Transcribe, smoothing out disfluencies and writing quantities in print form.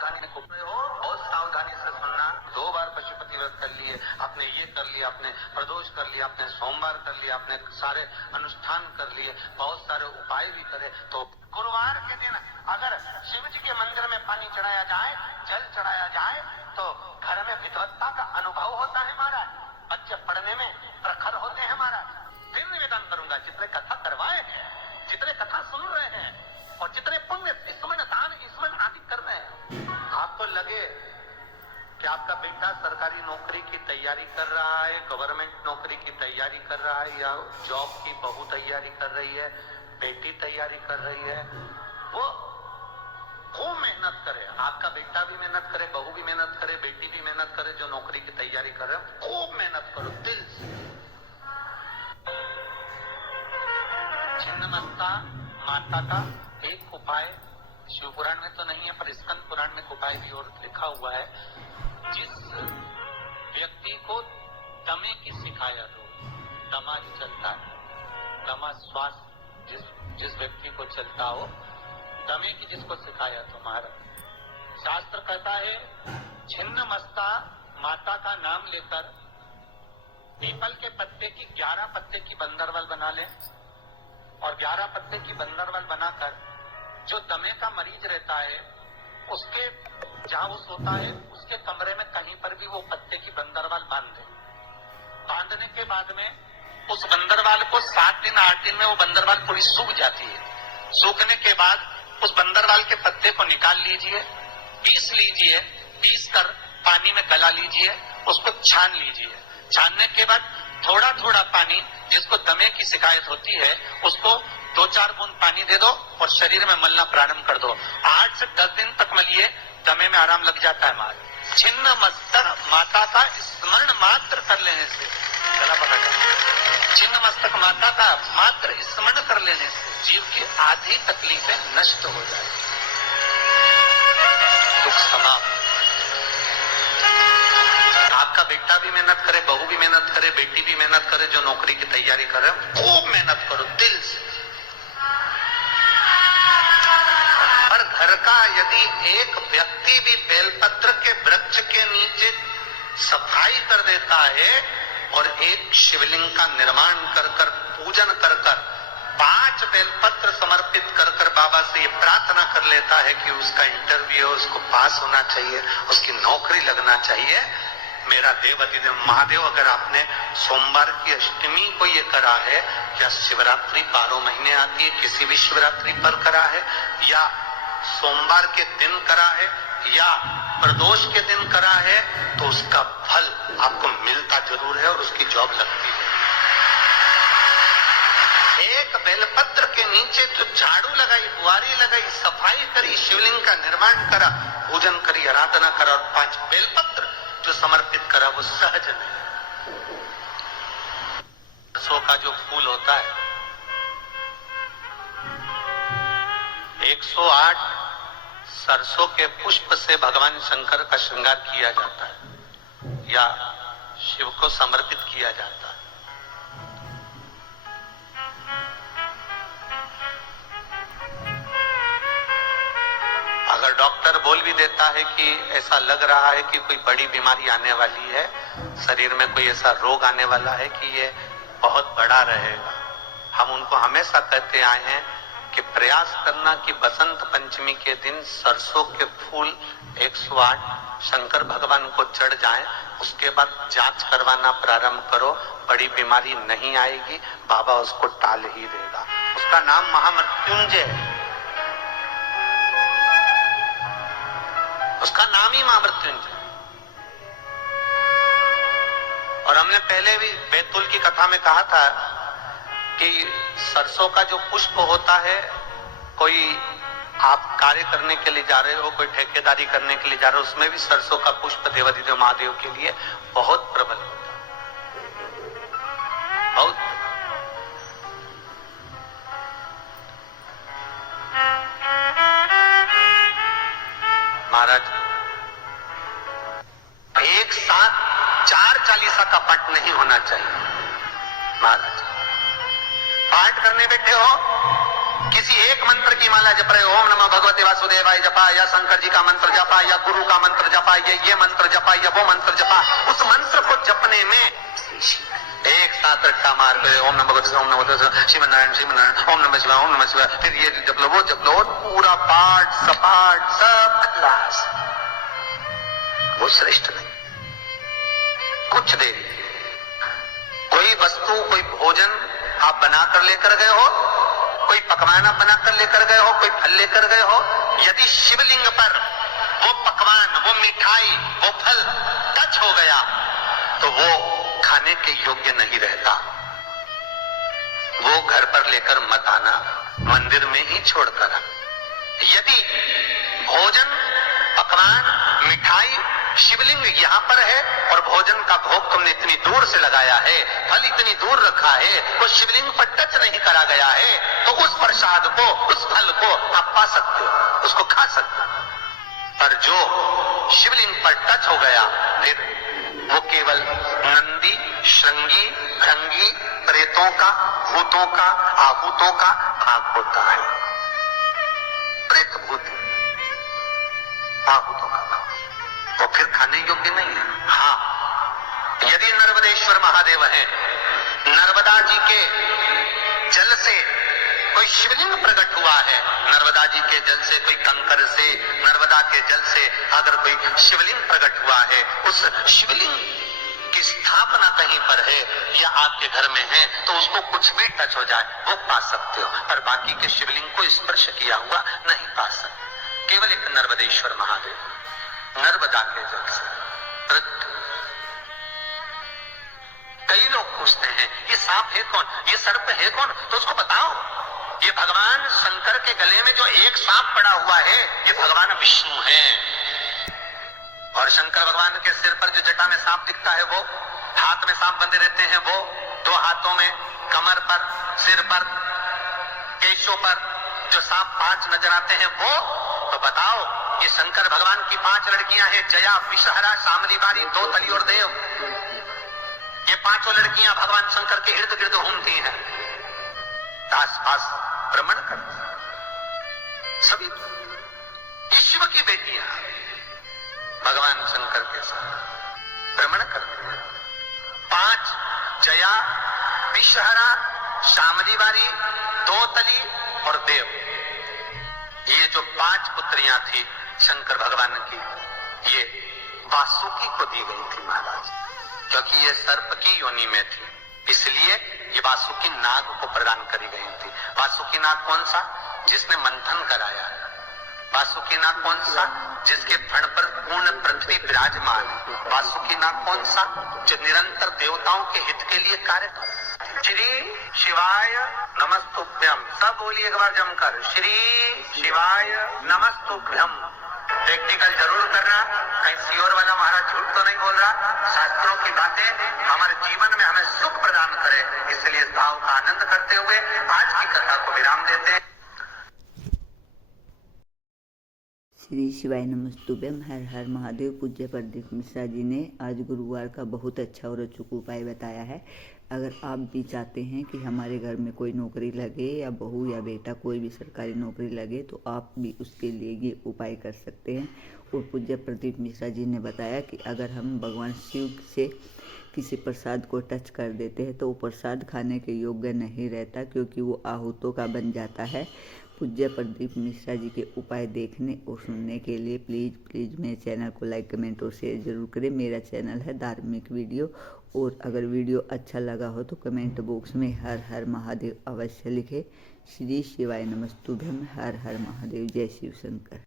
सावधानी को हो, बहुत सावधानी से सुनना। 2 बार पशुपति व्रत कर लिए, आपने ये कर लिया, आपने प्रदोष कर लिया, आपने सोमवार कर लिया, आपने सारे अनुष्ठान कर लिए, बहुत सारे उपाय भी करे, तो गुरुवार के दिन अगर शिव जी के मंदिर में पानी चढ़ाया जाए, जल चढ़ाया जाए, तो घर में विद्वत्ता का अनुभव होता है महाराज, बच्चे पढ़ने में प्रखर होते हैं महाराज। फिर निवेदन करूंगा, जितने कथा करवाए हैं, जितने कथा सुन रहे हैं और जितने पुण्य स्मरण दान स्मरण आदि कर रहे हैं, आपको लगे कि आपका बेटा सरकारी नौकरी की तैयारी कर रहा है, गवर्नमेंट नौकरी की तैयारी कर रहा है, या जॉब की बहू तैयारी कर रही है, बेटी तैयारी कर रही है, वो खूब मेहनत करे। आपका बेटा भी मेहनत करे, बहू भी मेहनत करे, बेटी भी मेहनत करे, जो नौकरी की तैयारी कर रहे हो, खूब मेहनत करो दिल से। छिन्नमस्ता माता का एक उपाय शिव पुराण में तो नहीं है, पर स्कंद पुराण में उपाय भी और लिखा हुआ है। जिस व्यक्ति को दमे की शिकायत हो, दमा जो चलता है, दमा श्वास जिस व्यक्ति को चलता हो, दमे की जिसको शिकायत हो, महाराज शास्त्र कहता है छिन्नमस्ता माता का नाम लेकर पीपल के पत्ते की 11 पत्ते की बंदरवल बना ले, और 11 पत्ते की बंदरवल बनाकर जो दमे का मरीज रहता है, उसके जहां वो सोता है उसके कमरे में कहीं पर भी वो पत्ते की बंदरवाल बांध दे। बांधने के बाद में उस बंदरवाल को 7 दिन 8 दिन में वो बंदरवाल पूरी सूख जाती है। सूखने के बाद उस बंदरवाल के पत्ते को निकाल लीजिए, पीस लीजिए, पीस कर पानी में गला लीजिए, उसको छान लीजिए। छानने के बाद थोड़ा थोड़ा पानी, जिसको दमे की शिकायत होती है, उसको 2-4 बूंद पानी दे दो और शरीर में मलना प्रारंभ कर दो। 8 से 10 दिन तक मलिए, दमे में आराम लग जाता है महाराज। छिन्न मस्तक माता का स्मरण मात्र कर लेने से, गला पकड़ जाए, छिन्न मस्तक माता का मात्र स्मरण कर लेने से जीव की आधी तकलीफें नष्ट हो जाएगी, दुख समाप्त। आपका बेटा भी मेहनत करे, बहू भी मेहनत करे, बेटी भी मेहनत करे, जो नौकरी की तैयारी कर रहे हो, खूब मेहनत करो दिल से। पर घर का यदि एक व्यक्ति भी बेलपत्र के वृक्ष के नीचे सफाई कर देता है और एक शिवलिंग का निर्माण कर कर पूजन कर कर 5 बेलपत्र समर्पित कर कर बाबा से ये प्रार्थना कर लेता है कि उसका इंटरव्यू, उसको पास होना चाहिए, उसकी नौकरी लगना चाहिए। मेरा देव अधिदेव महादेव, अगर आपने सोमवार की अष्टमी को ये करा है, या शिवरात्रि 12 महीने आती है, किसी भी शिवरात्रि पर करा है, या सोमवार के दिन करा है, या प्रदोष के दिन करा है, तो उसका फल आपको मिलता जरूर है और उसकी जॉब लगती है। एक बेलपत्र के नीचे जो झाड़ू लगाई, बुआरी लगाई, सफाई करी, शिवलिंग का निर्माण करा, पूजन करी, आराधना करा, और 5 बेलपत्र जो समर्पित करा, वो सहज नहीं। सरसों का जो फूल होता है, 108 सरसों के पुष्प से भगवान शंकर का श्रृंगार किया जाता है, या शिव को समर्पित किया जाता है। अगर डॉक्टर बोल भी देता है कि ऐसा लग रहा है कि कोई बड़ी बीमारी आने वाली है, शरीर में कोई ऐसा रोग आने वाला है कि ये बहुत बड़ा रहेगा, हम उनको हमेशा कहते आए हैं कि प्रयास करना कि बसंत पंचमी के दिन सरसों के फूल 108 शंकर भगवान को चढ़ जाएं, उसके बाद जांच करवाना प्रारंभ करो, बड़ी बीमारी नहीं आएगी, बाबा उसको टाल ही देगा। उसका नाम महामृत्युंजय है, उसका नाम ही महामृत्युंजय। और हमने पहले भी बैतूल की कथा में कहा था कि सरसों का जो पुष्प होता है, कोई आप कार्य करने के लिए जा रहे हो, कोई ठेकेदारी करने के लिए जा रहे हो, उसमें भी सरसों का पुष्प देवाधिदेव महादेव के लिए बहुत प्रबल होता है, बहुत। महाराज एक साथ 4 चालीसा का पाठ नहीं होना चाहिए। महाराज पाठ करने बैठे हो, किसी एक मंत्र की माला जप रहे हो, ओम नमः भगवते वासुदेवाय जपा, या शंकर जी का मंत्र जपा, या गुरु का मंत्र जपा, ये मंत्र जपा, या वो मंत्र जपा, उस मंत्र को जपने में एक साथ रट्टा मार कर ओम नमः भगवते ओम नमः भगवते शिवनारायण ओम नमः शिवाय ओम नमः शिवाय, फिर ये जप लो वो जप लो, पूरा पाठ सपाट सब खलास। वो श्रेष्ठ नहीं। कुछ देर कोई वस्तु कोई भोजन आप बनाकर लेकर गए हो, कोई पकवान आप बनाकर लेकर गए हो, कोई फल लेकर गए हो, यदि शिवलिंग पर वो पकवान वो मिठाई वो फल टच हो गया तो वो खाने के योग्य नहीं रहता। वो घर पर लेकर मत आना, मंदिर में ही छोड़कर आना। यदि भोजन पकवान मिठाई शिवलिंग यहाँ पर है और भोजन का भोग तुमने इतनी दूर से लगाया है, फल इतनी दूर रखा है, वो शिवलिंग पर टच नहीं करा गया है, तो उस प्रसाद को उस फल को आप पा सकते हो, उसको खा सकते हो। पर जो शिवलिंग पर टच हो गया फिर वो केवल नंदी श्रृंगी भृंगी प्रेतों का भूतों का आहूतों का भाग होता है। प्रेत भूत आहूतों का भाग तो फिर खाने योग्य नहीं है। हाँ, यदि नर्मदेश्वर महादेव है, नर्मदा जी के जल से कोई शिवलिंग प्रकट हुआ है, नर्मदा जी के जल से कोई कंकर से नर्मदा के जल से अगर कोई शिवलिंग प्रकट हुआ है, उस शिवलिंग की स्थापना कहीं पर है या आपके घर में है तो उसको कुछ भी टच हो जाए वो पा सकते हो, पर बाकी के शिवलिंग को स्पर्श किया हुआ नहीं पा सकते। केवल एक नर्मदेश्वर महादेव नर्मदा के जल से पृथ्वी। कई लोग पूछते हैं ये सांप है कौन, ये सर्प है कौन, तो उसको बताओ ये भगवान शंकर के गले में जो एक सांप पड़ा हुआ है ये भगवान विष्णु है। और शंकर भगवान के सिर पर जो जटा में सांप दिखता है वो, हाथ में सांप बंधे रहते हैं वो, दो हाथों में कमर पर सिर पर केशों पर जो सांप 5 नजर आते हैं वो, तो बताओ ये शंकर भगवान की 5 लड़कियां हैं, जया विषहरा शामली बारी दो तली और देव। ये 5 लड़कियां भगवान शंकर के इर्द गिर्द घूमती हैं, आस पास भ्रमण करती, सभी ये शिव की बेटियां भगवान शंकर के साथ भ्रमण करते हैं। 5 जया विषहरा शामली बारी दो तली और देव, ये जो 5 पुत्रियां थी शंकर भगवान की, ये वासुकी को दी गई थी महाराज, क्योंकि ये सर्प की योनि में थी, इसलिए ये वासुकी नाग को प्रदान करी गई थी। वासुकी नाग कौन सा? जिसने मंथन कराया। वासुकी नाग कौन सा? जिसके फण पर पूर्ण पृथ्वी विराजमान है। वासुकी नाग कौन सा? जो निरंतर देवताओं के हित के लिए कार्य करता। श्री शिवाय नमस्तुभ्यम, सब बोलिए एक बार जमकर, श्री शिवाय नमस्तुभ्यम। प्रैक्टिकल जरूर करना, कहीं सियोर वाला महाराज झूठ तो नहीं बोल रहा। शास्त्रों की बातें हमारे जीवन में हमें सुख प्रदान करे, इसलिए इस भाव का आनंद करते हुए आज की कथा को विराम देते हैं। श्री शिवाय नमस्तुभ्यम। हर हर महादेव। पूज्य प्रदीप मिश्रा जी ने आज गुरुवार का बहुत अच्छा और अचूक उपाय बताया है। अगर आप भी चाहते हैं कि हमारे घर में कोई नौकरी लगे या बहू या बेटा कोई भी सरकारी नौकरी लगे तो आप भी उसके लिए ये उपाय कर सकते हैं। और पूज्य प्रदीप मिश्रा जी ने बताया कि अगर हम भगवान शिव से किसी प्रसाद को टच कर देते हैं तो वो प्रसाद खाने के योग्य नहीं रहता, क्योंकि वो आहूतों का बन जाता है। पूज्य प्रदीप मिश्रा जी के उपाय देखने और सुनने के लिए प्लीज़ मेरे चैनल को लाइक कमेंट और शेयर जरूर करें। मेरा चैनल है धार्मिक वीडियो, और अगर वीडियो अच्छा लगा हो तो कमेंट बॉक्स में हर हर महादेव अवश्य लिखें। श्री शिवाय नमस्तुभ्यम। हर हर महादेव। जय शिव शंकर।